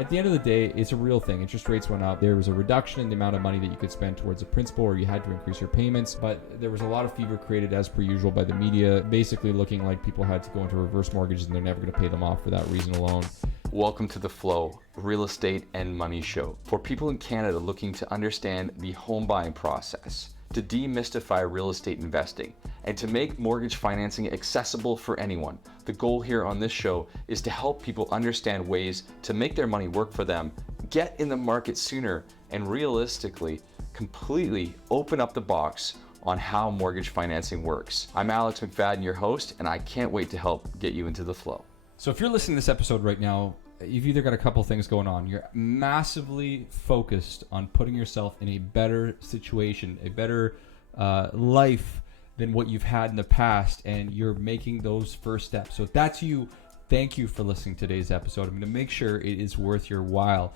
at the end of the day, it's a real thing. Interest rates went up. There was a reduction in the amount of money that you could spend towards a principal, or you had to increase your payments. But there was a lot of fever created, as per usual, by the media, basically looking like people had to go into reverse mortgages and they're never going to pay them off for that reason alone. Welcome to The Flow, real estate and money show. For people in Canada looking to understand the home buying process, to demystify real estate investing, and to make mortgage financing accessible for anyone. The goal here on this show is to help people understand ways to make their money work for them, get in the market sooner, and realistically, completely open up the box on how mortgage financing works. I'm Alex McFadyen, your host, and I can't wait to help get you into the flow. So if you're listening to this episode right now, you've either got a couple things going on. You're massively focused on putting yourself in a better situation, a better life than what you've had in the past, and you're making those first steps. So if that's you, thank you for listening to today's episode. I'm going to make sure it is worth your while.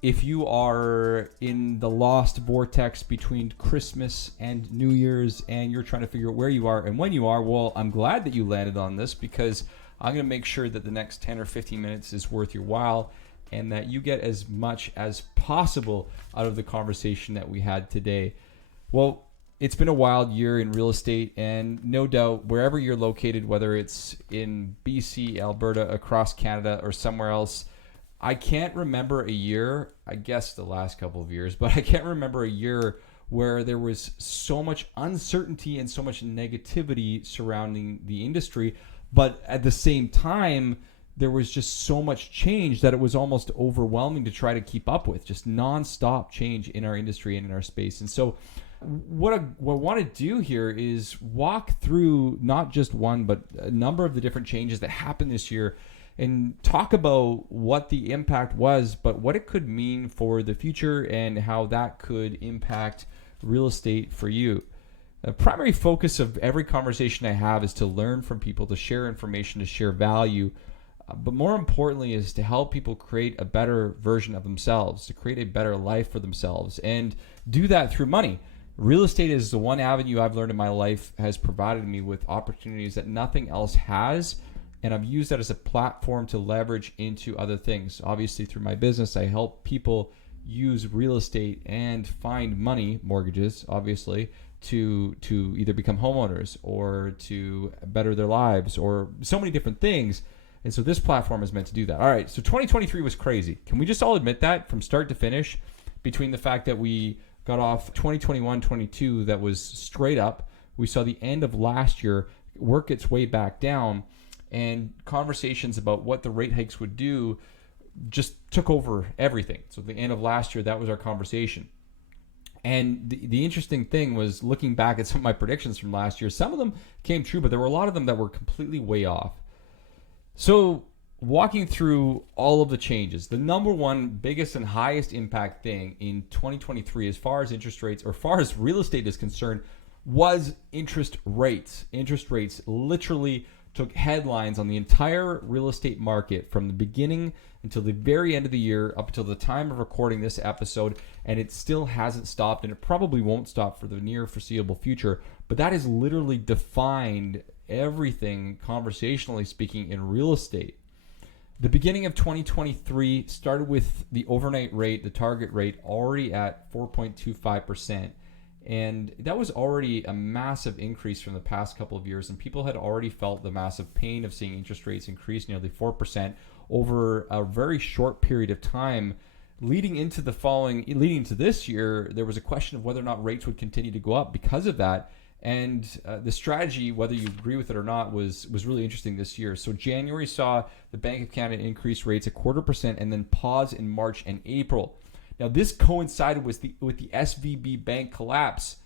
If you are in the lost vortex between Christmas and New Year's and you're trying to figure out where you are and when you are, well, I'm glad that you landed on this, because I'm going to make sure that the next 10 or 15 minutes is worth your while and that you get as much as possible out of the conversation that we had today. Well, it's been a wild year in real estate, and no doubt wherever you're located, whether it's in BC, Alberta, across Canada, or somewhere else, I can't remember a year, I guess the last couple of years, but I can't remember a year where there was so much uncertainty and so much negativity surrounding the industry. But at the same time, there was just so much change that it was almost overwhelming to try to keep up with, just nonstop change in our industry and in our space. And so what I want to do here is walk through not just one, but a number of the different changes that happened this year and talk about what the impact was, but what it could mean for the future and how that could impact real estate for you. The primary focus of every conversation I have is to learn from people, to share information, to share value, but more importantly is to help people create a better version of themselves, to create a better life for themselves, and do that through money. Real estate is the one avenue I've learned in my life has provided me with opportunities that nothing else has, and I've used that as a platform to leverage into other things. Obviously, through my business, I help people use real estate and find money, mortgages, obviously, to either become homeowners or to better their lives or so many different things. And so this platform is meant to do that. All right, so 2023 was crazy. Can we just all admit that from start to finish, between the fact that we got off 2021-22 that was straight up, we saw the end of last year work its way back down, and conversations about what the rate hikes would do just took over everything. So at the end of last year, that was our conversation. And the interesting thing was, looking back at some of my predictions from last year, some of them came true, but there were a lot of them that were completely way off. So walking through all of the changes, the number one biggest and highest impact thing in 2023 as far as interest rates, or far as real estate is concerned, was interest rates. Interest rates literally took headlines on the entire real estate market from the beginning until the very end of the year, up until the time of recording this episode, and it still hasn't stopped, and it probably won't stop for the near foreseeable future. But that has literally defined everything, conversationally speaking, in real estate. The beginning of 2023 started with the overnight rate, the target rate, already at 4.25%. And that was already a massive increase from the past couple of years, and people had already felt the massive pain of seeing interest rates increase nearly 4% over a very short period of time. Leading into this year, there was a question of whether or not rates would continue to go up because of that. And the strategy, whether you agree with it or not, was really interesting this year. So January saw the Bank of Canada increase rates 0.25% and then pause in March and April. Now, this coincided with the SVB bank collapse.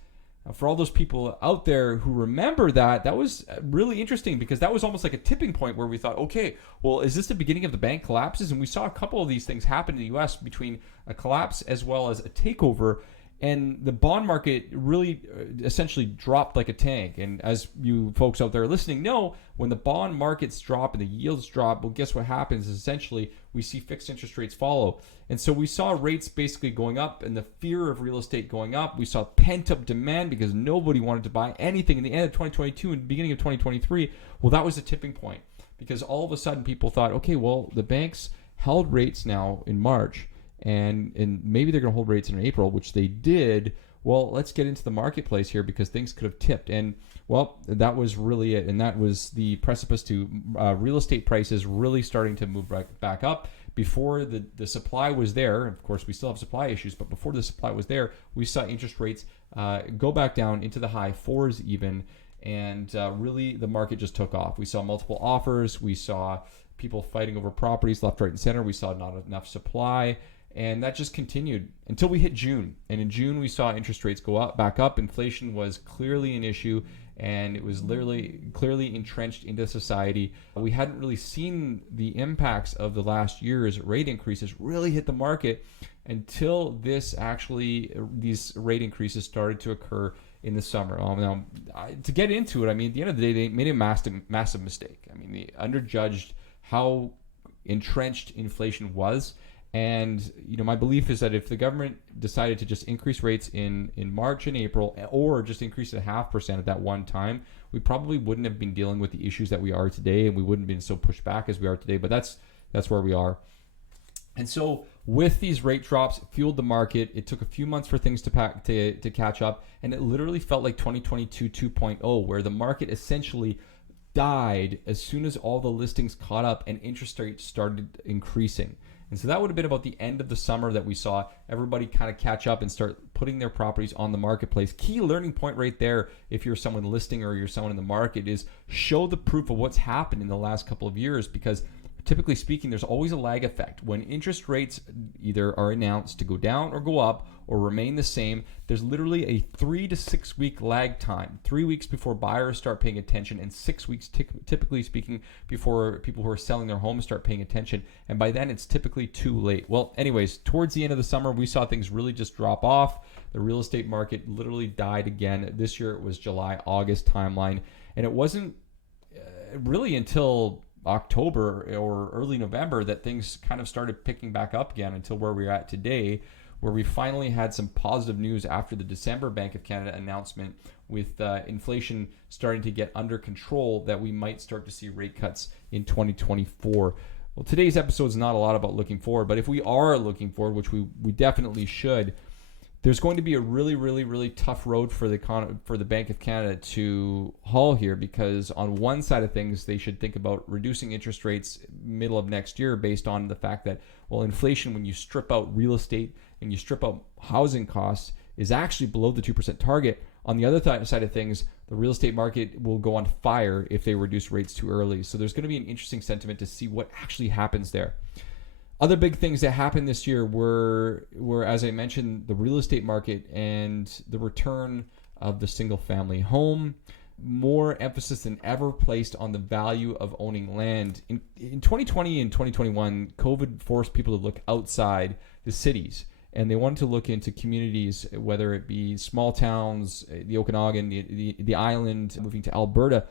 For all those people out there who remember that was really interesting, because that was almost like a tipping point where we thought, okay, well, is this the beginning of the bank collapses? And we saw a couple of these things happen in the U.S. between a collapse as well as a takeover. And the bond market really essentially dropped like a tank. And as you folks out there listening know, when the bond markets drop and the yields drop, well, guess what happens? Essentially, we see fixed interest rates follow. And so we saw rates basically going up and the fear of real estate going up. We saw pent-up demand because nobody wanted to buy anything in the end of 2022 and beginning of 2023. Well, that was a tipping point, because all of a sudden people thought, okay, well, the banks held rates now in March, and maybe they're going to hold rates in April, which they did. Well, let's get into the marketplace here because things could have tipped. And, well, that was really it. And that was the precipice to real estate prices really starting to move back up. Before the supply was there, of course, we still have supply issues, but before the supply was there, we saw interest rates go back down into the high fours even. And really, the market just took off. We saw multiple offers. We saw people fighting over properties left, right, and center. We saw not enough supply. And that just continued until we hit June. And in June, we saw interest rates go back up. Inflation was clearly an issue, and it was literally clearly entrenched into society. We hadn't really seen the impacts of the last year's rate increases really hit the market until these rate increases started to occur in the summer. Now, to get into it, I mean, at the end of the day, they made a massive mistake. I mean, they underjudged how entrenched inflation was. And, my belief is that if the government decided to just increase rates in March and April, or just increase it 0.5% at that one time, we probably wouldn't have been dealing with the issues that we are today, and we wouldn't have been so pushed back as we are today. But that's where we are. And so with these rate drops, it fueled the market. It took a few months for things to catch up, and it literally felt like 2022 2.0, where the market essentially died as soon as all the listings caught up and interest rates started increasing. And so that would have been about the end of the summer that we saw everybody kind of catch up and start putting their properties on the marketplace. Key learning point right there, if you're someone listing or you're someone in the market, is show the proof of what's happened in the last couple of years, because typically speaking, there's always a lag effect. When interest rates either are announced to go down or go up or remain the same, there's literally a 3 to 6 week lag time. 3 weeks before buyers start paying attention, and 6 weeks, typically speaking, before people who are selling their homes start paying attention. And by then, it's typically too late. Well, anyways, towards the end of the summer, we saw things really just drop off. The real estate market literally died again. This year, it was July, August timeline. And it wasn't really until October or early November that things kind of started picking back up again, until where we're at today, where we finally had some positive news after the December Bank of Canada announcement, with inflation starting to get under control, that we might start to see rate cuts in 2024. Well, today's episode is not a lot about looking forward, but if we are looking forward, which we definitely should, there's going to be a really, really, really tough road for the Bank of Canada to haul here, because on one side of things, they should think about reducing interest rates middle of next year based on the fact that, well, inflation, when you strip out real estate and you strip out housing costs, is actually below the 2% target. On the other side of things, the real estate market will go on fire if they reduce rates too early. So there's going to be an interesting sentiment to see what actually happens there. Other big things that happened this year were, as I mentioned, the real estate market and the return of the single-family home. More emphasis than ever placed on the value of owning land. In 2020 and 2021, COVID forced people to look outside the cities, and they wanted to look into communities, whether it be small towns, the Okanagan, the island, moving to Alberta.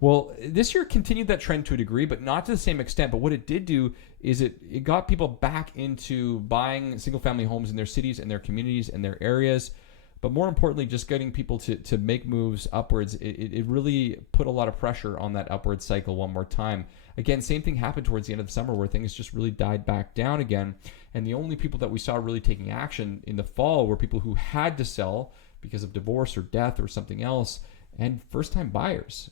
Well, this year continued that trend to a degree, but not to the same extent. But what it did do is it got people back into buying single-family homes in their cities and their communities and their areas. But more importantly, just getting people to make moves upwards. It really put a lot of pressure on that upward cycle one more time. Again, same thing happened towards the end of the summer, where things just really died back down again. And the only people that we saw really taking action in the fall were people who had to sell because of divorce or death or something else. And first-time buyers.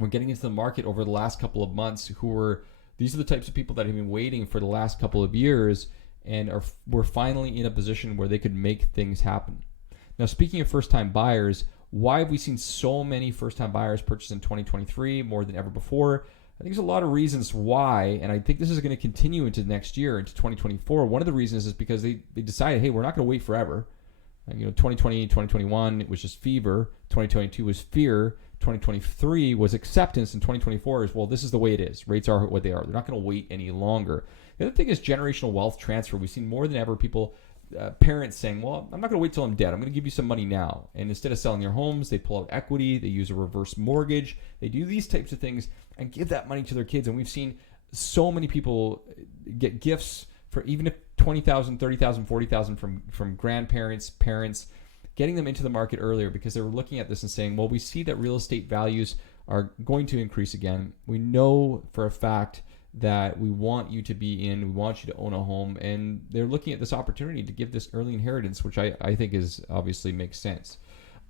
We're getting into the market over the last couple of months these are the types of people that have been waiting for the last couple of years and were finally in a position where they could make things happen. Now, speaking of first-time buyers, why have we seen so many first-time buyers purchase in 2023 more than ever before? I think there's a lot of reasons why, and I think this is going to continue into next year, into 2024. One of the reasons is because they decided, hey, we're not going to wait forever. 2020, 2021, it was just fever. 2022 was fear. 2023 was acceptance. And 2024 is, well, this is the way it is. Rates are what they are. They're not going to wait any longer. The other thing is generational wealth transfer. We've seen more than ever people, parents saying, well, I'm not going to wait till I'm dead. I'm going to give you some money now. And instead of selling their homes, they pull out equity. They use a reverse mortgage. They do these types of things and give that money to their kids. And we've seen so many people get gifts for, even if $20,000, $30,000, $40,000 from grandparents, parents, getting them into the market earlier because they were looking at this and saying, well, we see that real estate values are going to increase again. We know for a fact that we want you to be in. We want you to own a home. And they're looking at this opportunity to give this early inheritance, which I think is obviously makes sense.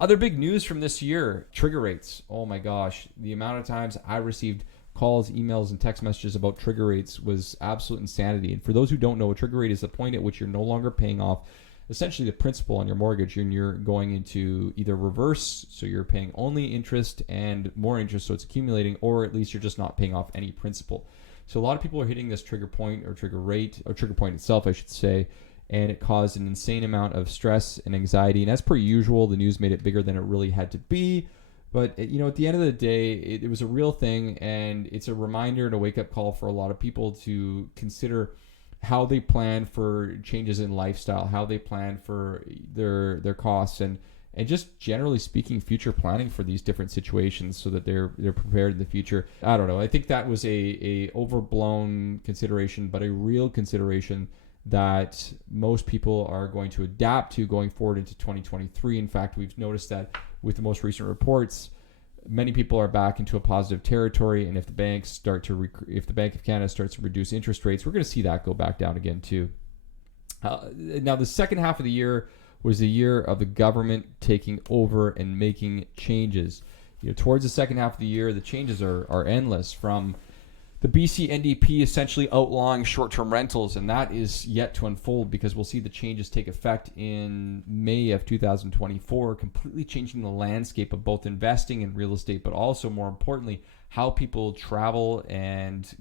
Other big news from this year, trigger rates. Oh my gosh, the amount of times I received calls, emails, and text messages about trigger rates was absolute insanity. And for those who don't know, a trigger rate is the point at which you're no longer paying off essentially the principal on your mortgage, and you're going into either reverse, so you're paying only interest and more interest, so it's accumulating, or at least you're just not paying off any principal. So a lot of people are hitting this trigger point or trigger rate, or trigger point itself, I should say, and it caused an insane amount of stress and anxiety. And as per usual, the news made it bigger than it really had to be. But, at the end of the day, it was a real thing, and it's a reminder and a wake-up call for a lot of people to consider how they plan for changes in lifestyle, how they plan for their costs, and just generally speaking, future planning for these different situations so that they're prepared in the future. I don't know. I think that was a overblown consideration, but a real consideration that most people are going to adapt to going forward into 2023. In fact, we've noticed that with the most recent reports, many people are back into a positive territory, and if the banks if the Bank of Canada starts to reduce interest rates, we're going to see that go back down again too. Now, the second half of the year was the year of the government taking over and making changes. Towards the second half of the year, the changes are endless, from the BC NDP essentially outlawing short-term rentals, and that is yet to unfold because we'll see the changes take effect in May of 2024, completely changing the landscape of both investing in real estate, but also, more importantly, how people travel and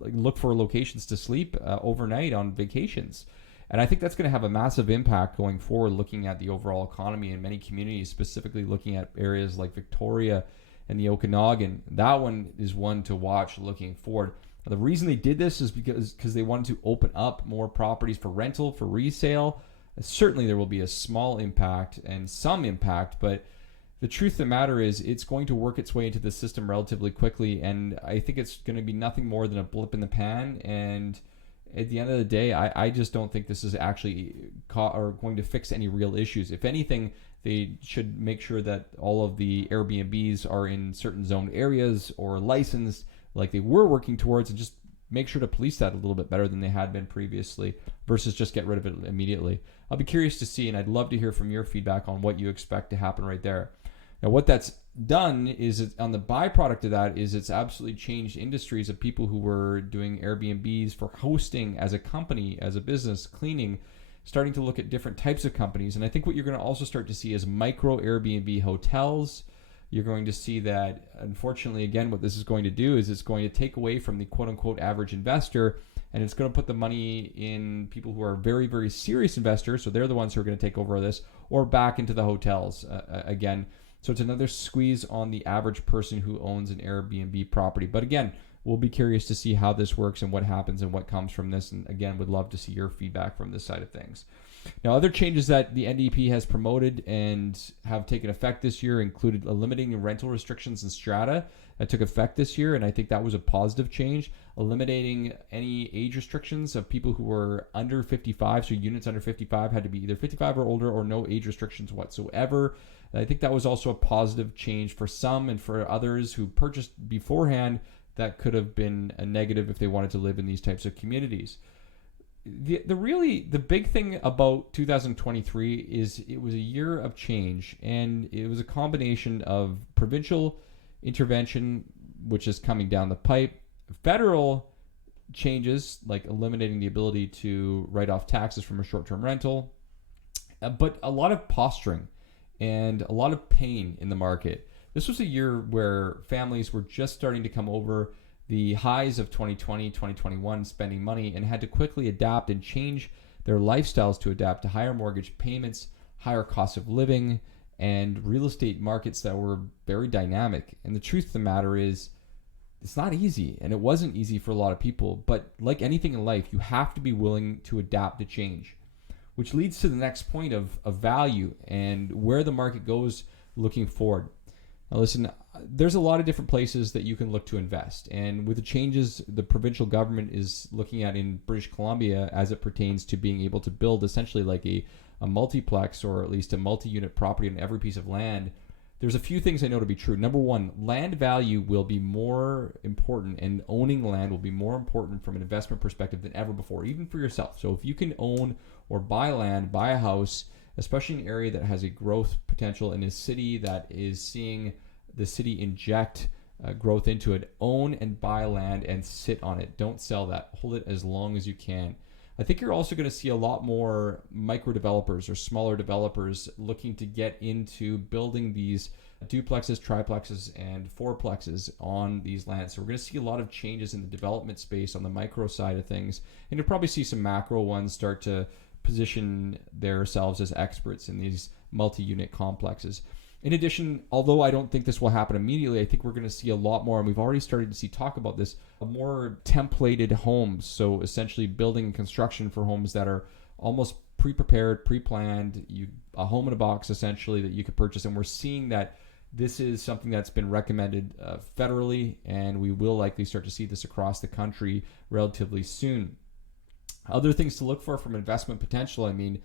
look for locations to sleep overnight on vacations. And I think that's going to have a massive impact going forward, looking at the overall economy in many communities, specifically looking at areas like Victoria and the Okanagan. That one is one to watch looking forward. Now, the reason they did this is because they wanted to open up more properties for rental, for resale. Certainly there will be a small impact and some impact, but the truth of the matter is it's going to work its way into the system relatively quickly, and I think it's going to be nothing more than a blip in the pan. And at the end of the day, I just don't think this is actually going to fix any real issues. If anything, they should make sure that all of the Airbnbs are in certain zoned areas or licensed like they were working towards, and just make sure to police that a little bit better than they had been previously, versus just get rid of it immediately. I'll be curious to see, and I'd love to hear from your feedback on what you expect to happen right there. Now, what that's done is, on the byproduct of that, is it's absolutely changed industries of people who were doing Airbnbs for hosting as a company, as a business, cleaning, starting to look at different types of companies. And I think what you're going to also start to see is micro Airbnb hotels. You're going to see that, unfortunately, again, what this is going to do is it's going to take away from the quote-unquote average investor, and it's going to put the money in people who are very, very serious investors, so they're the ones who are going to take over this, or back into the hotels again. So it's another squeeze on the average person who owns an Airbnb property. But again, we'll be curious to see how this works and what happens and what comes from this. And again, would love to see your feedback from this side of things. Now, other changes that the NDP has promoted and have taken effect this year included eliminating rental restrictions in strata that took effect this year, and I think that was a positive change. Eliminating any age restrictions of people who were under 55, so units under 55 had to be either 55 or older, or no age restrictions whatsoever. And I think that was also a positive change for some, and for others who purchased beforehand, that could have been a negative if they wanted to live in these types of communities. The big thing about 2023 is it was a year of change, and it was a combination of provincial intervention, which is coming down the pipe, federal changes like eliminating the ability to write off taxes from a short-term rental, but a lot of posturing and a lot of pain in the market. This was a year where families were just starting to come over the highs of 2020, 2021, spending money, and had to quickly adapt and change their lifestyles to adapt to higher mortgage payments, higher costs of living, and real estate markets that were very dynamic. And the truth of the matter is, it's not easy, and it wasn't easy for a lot of people. But like anything in life, you have to be willing to adapt to change, which leads to the next point of value and where the market goes looking forward. Now listen, there's a lot of different places that you can look to invest. And with the changes the provincial government is looking at in British Columbia as it pertains to being able to build essentially like a multiplex, or at least a multi-unit property on every piece of land, there's a few things I know to be true. Number one, land value will be more important, and owning land will be more important from an investment perspective than ever before, even for yourself. So if you can own or buy land, buy a house, especially in an area that has a growth potential in a city that is seeing the city inject growth into it, own and buy land and sit on it. Don't sell that. Hold it as long as you can. I think you're also going to see a lot more micro developers or smaller developers looking to get into building these duplexes, triplexes, and fourplexes on these lands. So we're going to see a lot of changes in the development space on the micro side of things. And you'll probably see some macro ones start to position themselves as experts in these multi-unit complexes. In addition, although I don't think this will happen immediately, I think we're going to see a lot more, and we've already started to see talk about this, more templated homes. So essentially building and construction for homes that are almost pre-prepared, pre-planned, a home in a box essentially that you could purchase. And we're seeing that this is something that's been recommended federally, and we will likely start to see this across the country relatively soon. Other things to look for from investment potential, I mean,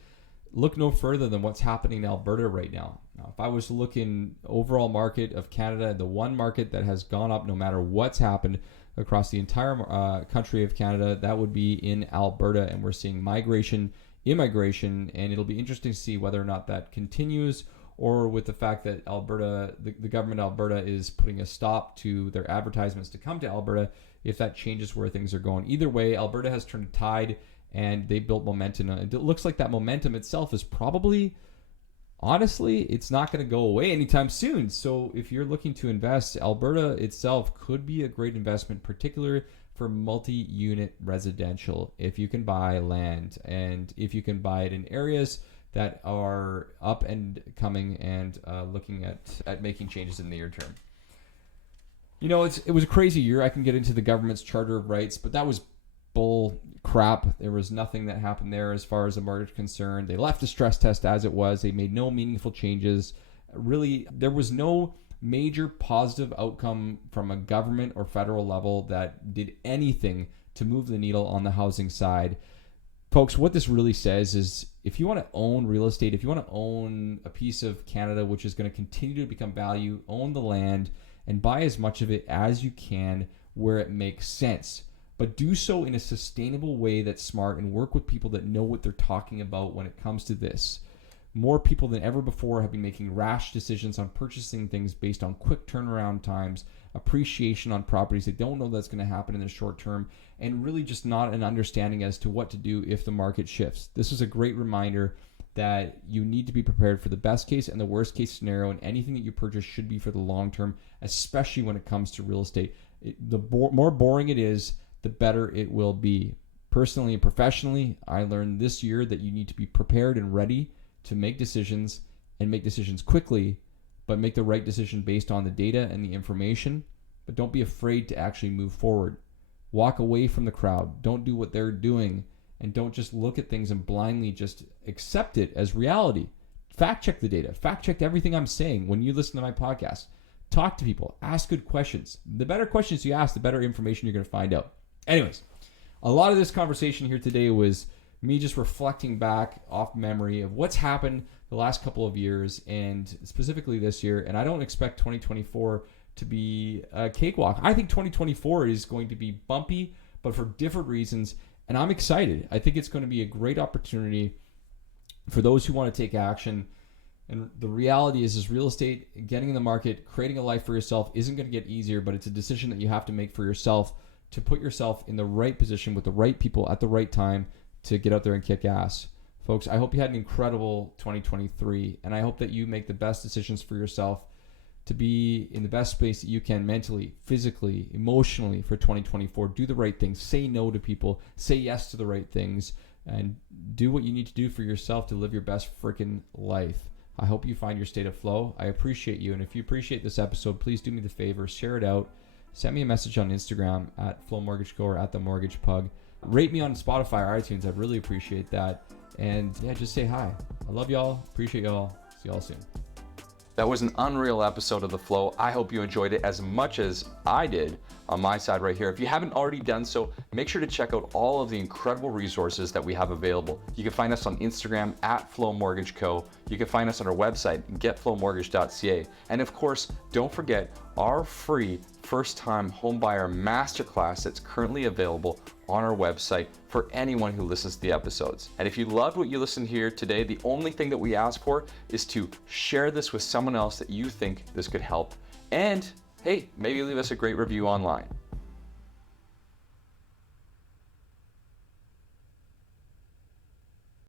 look no further than what's happening in Alberta right now. Now, if I was to look in overall market of Canada, the one market that has gone up no matter what's happened across the entire country of Canada, that would be in Alberta. And we're seeing migration, immigration, and it'll be interesting to see whether or not that continues, or with the fact that Alberta, the government of Alberta is putting a stop to their advertisements to come to Alberta, if that changes where things are going. Either way, Alberta has turned a tide, and they built momentum. It looks like that momentum itself is probably, honestly, it's not going to go away anytime soon. So if you're looking to invest, Alberta itself could be a great investment, particularly for multi-unit residential, if you can buy land and if you can buy it in areas that are up and coming and looking at making changes in the near term. You know, it was a crazy year. I can get into the government's Charter of Rights, but that was bull crap. There was nothing that happened there as far as the market is concerned. They left the stress test as it was. They made no meaningful changes. Really, there was no major positive outcome from a government or federal level that did anything to move the needle on the housing side. Folks, what this really says is if you want to own real estate, if you want to own a piece of Canada which is going to continue to become value, own the land and buy as much of it as you can where it makes sense. But do so in a sustainable way that's smart, and work with people that know what they're talking about when it comes to this. More people than ever before have been making rash decisions on purchasing things based on quick turnaround times, appreciation on properties. They don't know that's going to happen in the short term, and really just not an understanding as to what to do if the market shifts. This is a great reminder that you need to be prepared for the best case and the worst case scenario, and anything that you purchase should be for the long term, especially when it comes to real estate. The more boring it is, the better it will be. Personally and professionally, I learned this year that you need to be prepared and ready to make decisions, and make decisions quickly, but make the right decision based on the data and the information. But don't be afraid to actually move forward. Walk away from the crowd. Don't do what they're doing, and don't just look at things and blindly just accept it as reality. Fact check the data. Fact check everything I'm saying when you listen to my podcast. Talk to people. Ask good questions. The better questions you ask, the better information you're going to find out. Anyways, a lot of this conversation here today was me just reflecting back off memory of what's happened the last couple of years, and specifically this year. And I don't expect 2024 to be a cakewalk. I think 2024 is going to be bumpy, but for different reasons. And I'm excited. I think it's going to be a great opportunity for those who want to take action. And the reality is real estate, getting in the market, creating a life for yourself isn't going to get easier, but it's a decision that you have to make for yourself to put yourself in the right position with the right people at the right time to get out there and kick ass. Folks, I hope you had an incredible 2023, and I hope that you make the best decisions for yourself to be in the best space that you can mentally, physically, emotionally for 2024. Do the right things. Say no to people. Say yes to the right things, and do what you need to do for yourself to live your best freaking life. I hope you find your state of flow. I appreciate you, and if you appreciate this episode, please do me the favor, share it out. Send me a message on Instagram at FlowMortgageCo or at TheMortgagePug. Rate me on Spotify or iTunes. I'd really appreciate that. And yeah, just say hi. I love y'all. Appreciate y'all. See y'all soon. That was an unreal episode of The Flow. I hope you enjoyed it as much as I did on my side right here. If you haven't already done so, make sure to check out all of the incredible resources that we have available. You can find us on Instagram at Flow Mortgage Co. You can find us on our website, getflowmortgage.ca. And of course, don't forget our free first-time homebuyer masterclass that's currently available on our website for anyone who listens to the episodes. And if you loved what you listened here today, the only thing that we ask for is to share this with someone else that you think this could help. And hey, maybe leave us a great review online.